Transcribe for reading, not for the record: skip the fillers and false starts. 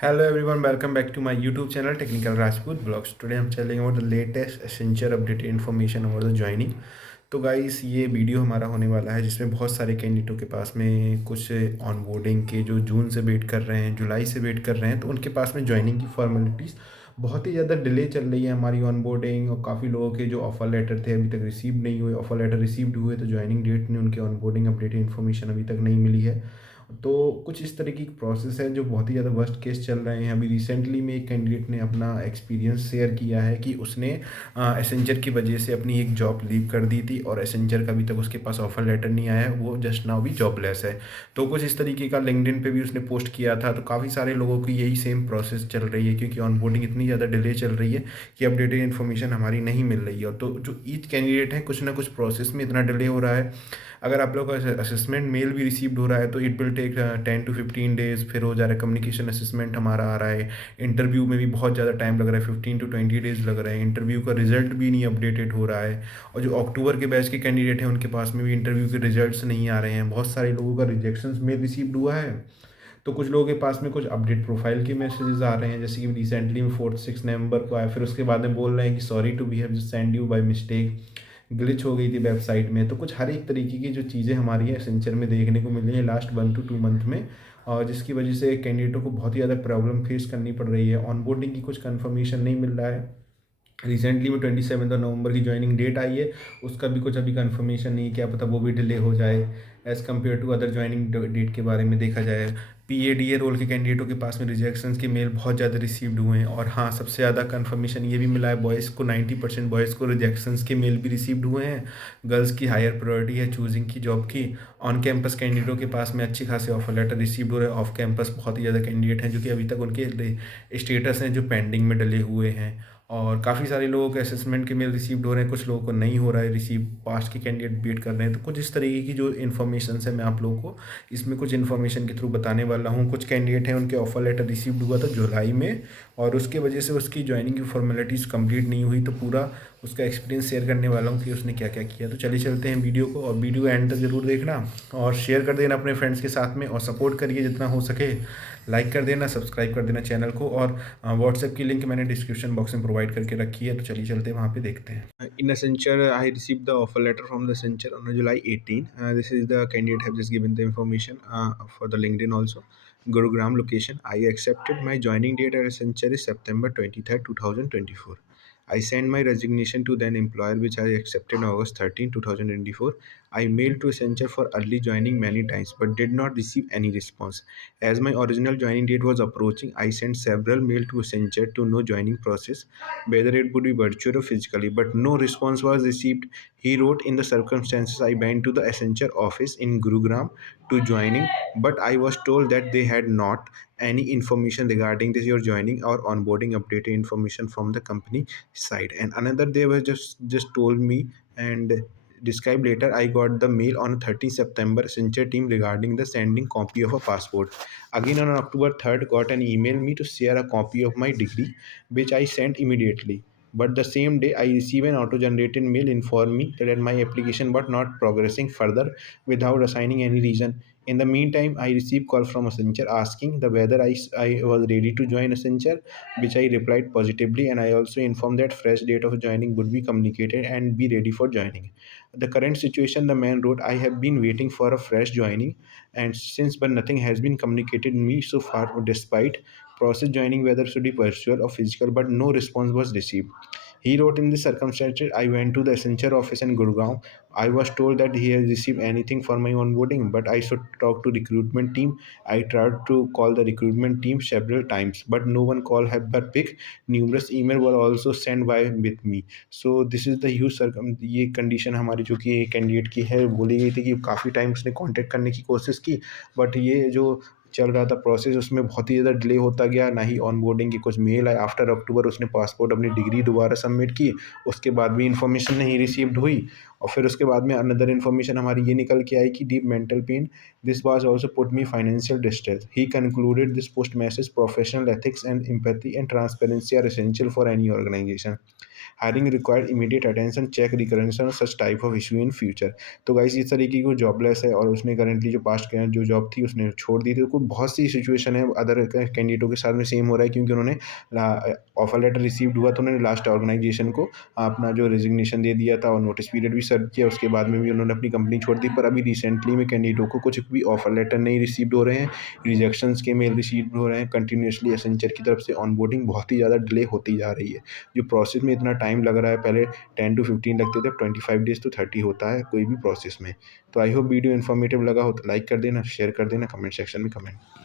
Hello everyone, welcome back to my YouTube channel Technical Rajput Vlogs. Today I'm telling about the latest essential updated information about the joining. तो guys ये video हमारा होने वाला है जिसमें बहुत सारे कैंडिडेटों के पास में कुछ ऑनबोर्डिंग के जो जून से वेट कर रहे हैं, जुलाई से वेट कर रहे हैं, तो उनके पास में ज्वाइनिंग की फॉर्मेलिटीज़ बहुत ही ज़्यादा डिले चल रही है हमारी ऑनबोर्डिंग। और काफ़ी लोगों के जो ऑफर लेटर थे अभी तक रिसीव नहीं हुए, ऑफर लेटर रिसीव्ड हुए तो ज्वाइनिंग डेट ने उनके ऑनबोर्डिंग अपडेटेड इन्फॉर्मेशन अभी तक नहीं मिली है। तो कुछ इस तरीके की प्रोसेस है जो बहुत ही ज़्यादा वर्स्ट केस चल रहे हैं। अभी रिसेंटली में एक कैंडिडेट ने अपना एक्सपीरियंस शेयर किया है कि उसने एसेंचर की वजह से अपनी एक जॉब लीव कर दी थी और एसेंचर का अभी तक उसके पास ऑफर लेटर नहीं आया है, वो जस्ट नाउ भी जॉबलेस है। तो कुछ इस तरीके का लिंक्डइन पे भी उसने पोस्ट किया था। तो काफ़ी सारे लोगों की यही सेम प्रोसेस चल रही है क्योंकि ऑनबोर्डिंग इतनी ज़्यादा डिले चल रही है कि अपडेटेड इन्फॉर्मेशन हमारी नहीं मिल रही है। तो जो ईच कैंडिडेट है कुछ ना कुछ प्रोसेस में इतना डिले हो रहा है। अगर आप लोग का असेसमेंट मेल भी रिसीव्ड हो रहा है तो it will take 10 to 15 days, फिर हो जा रहा है कम्युनिकेशन असेसमेंट हमारा आ रहा है। इंटरव्यू में भी बहुत ज़्यादा टाइम लग रहा है, 15 to 20 डेज़ लग रहे हैं। इंटरव्यू का रिजल्ट भी नहीं अपडेटेड हो रहा है। और जो अक्टूबर के बैच के कैंडिडेट हैं उनके पास में भी इंटरव्यू के रिजल्ट्स नहीं आ रहे हैं। बहुत सारे लोगों का रिजेक्शंस मेल रिसीव्ड हुआ है। तो कुछ लोगों के पास में कुछ अपडेट प्रोफाइल के मैसेजेस आ रहे हैं, जैसे कि रिसेंटली में 4 6 नवंबर को आया, फिर उसके बाद में बोल रहे हैं कि sorry to be have send you by mistake, glitch हो गई थी वेबसाइट में। तो कुछ हर एक तरीके की जो चीज़ें हमारी है एसेंचर में देखने को मिली है लास्ट 1 to 2 मंथ में, और जिसकी वजह से कैंडिडेटों को बहुत ही ज़्यादा प्रॉब्लम फेस करनी पड़ रही है। ऑनबोर्डिंग की कुछ कंफर्मेशन नहीं मिल रहा है। रिसेंटली में 27 नवंबर की ज्वाइनिंग डेट आई है, उसका भी कुछ अभी कंफर्मेशन नहीं है, क्या पता वो भी डिले हो जाए as compare to other joining date के बारे में देखा जाए। पीएडीए रोल के कैंडिडेटों के पास में रिजेक्शंस के मेल बहुत ज़्यादा रिसीव्ड हुए हैं। और हाँ, सबसे ज़्यादा कंफर्मेशन ये भी मिला है बॉयज़ को 90% बॉयज़ को रिजेक्शंस के मेल भी रिसीव्ड हुए हैं। गर्ल्स की हायर प्रायोरिटी है चूजिंग की जॉब की। ऑन कैंपस कैंडिडेटों के पास में अच्छी खासी ऑफर लेटर रिसीव्ड हो रहे हैं। ऑफ कैंपस बहुत ही ज़्यादा कैंडिडेट हैं जो कि अभी तक उनके स्टेटस हैं जो पेंडिंग में डले हुए हैं। और काफ़ी सारे लोगों के असेसमेंट के मेल रिसीव्ड हो रहे हैं, कुछ लोगों को नहीं हो रहा है रिसीव, पास्ट के कैंडिडेट वेट कर रहे हैं। तो कुछ इस तरीके की जो इन्फॉर्मेशन है मैं आप लोगों को इसमें कुछ इन्फॉर्मेशन के थ्रू बताने वाला हूँ। कुछ कैंडिडेट हैं उनके ऑफर लेटर रिसीव्ड हुआ था जुलाई में, और उसके वजह से उसकी ज्वाइनिंग की फॉर्मेलिटीज़ कंप्लीट नहीं हुई। तो पूरा उसका एक्सपीरियंस शेयर करने वाला हूँ कि उसने क्या क्या किया। तो चलिए चलते हैं वीडियो को, और वीडियो एंड तक ज़रूर देखना और शेयर कर देना अपने फ्रेंड्स के साथ में, और सपोर्ट करिए जितना हो सके। लाइक कर देना, सब्सक्राइब कर देना चैनल को, और व्हाट्सएप की लिंक मैंने डिस्क्रिप्शन बॉक्स में प्रोवाइड करके रखी है। तो चलिए चलते हैं वहाँ पे देखते हैं। इन Accenture, I received the offer letter from the Accenture on July 18. This is the candidate have just given the information for the LinkedIn also. Gurugram location. I accepted my joining date at Accenture is September 23rd, 2024. I sent my resignation to then employer, which I accepted on August 13, 2024. I mailed to Accenture for early joining many times, but did not receive any response. As my original joining date was approaching, I sent several mails to Accenture to know joining process, whether it would be virtual or physically, but no response was received. He wrote, in the circumstances, I went to the Accenture office in Gurugram to joining, but I was told that they had not any information regarding this your joining or onboarding updated information from the company side. And another they were just told me and described later, I got the mail on 13 September Accenture team regarding the sending copy of a passport. Again on October 3rd, got an email me to share a copy of my degree, which I sent immediately. But the same day, I received an auto-generated mail informing me that my application was not progressing further without assigning any reason. In the meantime, I received call from Accenture asking the whether I was ready to join Accenture, which I replied positively, and I also informed that fresh date of joining would be communicated and be ready for joining. The current situation, the man wrote, I have been waiting for a fresh joining, and since but nothing has been communicated to me so far, despite process joining whether should be virtual or physical, but no response was received. He wrote, in this circumstances, I went to the Accenture office in Gurgaon. I was told that he has received anything for my onboarding, but I should talk to recruitment team. I tried to call the recruitment team several times, but no one call had but pick. Numerous email were also sent by with me. So this is the huge सरकम, ये condition हमारी जो कि candidate की है, बोली गई थी कि काफ़ी टाइम उसने कांटेक्ट करने की कोशिश की, बट ये जो चल रहा था प्रोसेस उसमें बहुत ही ज़्यादा डिले होता गया। ना ही ऑनबोर्डिंग की कुछ मेल आए। आफ्टर अक्टूबर उसने पासपोर्ट अपनी डिग्री दोबारा सबमिट की, उसके बाद भी इन्फॉर्मेशन नहीं रिसीव्ड हुई। और फिर उसके बाद में अनदर इन्फॉर्मेशन हमारी ये निकल के आई कि deep mental pain, this was also put me financial distress. He concluded this post message, professional ethics and empathy and transparency are essential for any organisation. Hiring required immediate attention, check recurrence such type of issue in future. तो guys इस तरीके की वो jobless है और उसने currently जो past के जो जॉब थी उसने छोड़ दी थी। तो बहुत सी सिचुएशन है अदर कैंडिडेटों के साथ में सेम हो रहा है, क्योंकि उन्होंने ऑफर लेटर रिसीव्ड हुआ तो उन्होंने लास्ट ऑर्गेनाइजेशन को अपना जो रेजिग्नेशन दे दिया था और नोटिस पीरियड भी सर्व किया। उसके बाद में भी उन्होंने अपनी कंपनी छोड़ दी। पर अभी रिसेंटली में कैंडिडेटों को कुछ भी ऑफर लेटर नहीं रिसीव्ड हो रहे हैं, रिजेक्शंस के मेल रिसीव्ड हो रहे हैं। कंटिन्यूसली एसेंचर की तरफ से ऑनबोर्डिंग बहुत ही ज़्यादा डिले होती जा रही है। जो प्रोसेस में इतना टाइम लग रहा है, पहले 10 टू 15 लगते थे, अब 25 डेज़ टू 30 होता है कोई भी प्रोसेस में। तो आई होप वीडियो इन्फॉर्मेटिव लगा हो तो लाइक कर देना, शेयर कर देना, कमेंट सेक्शन में कमेंट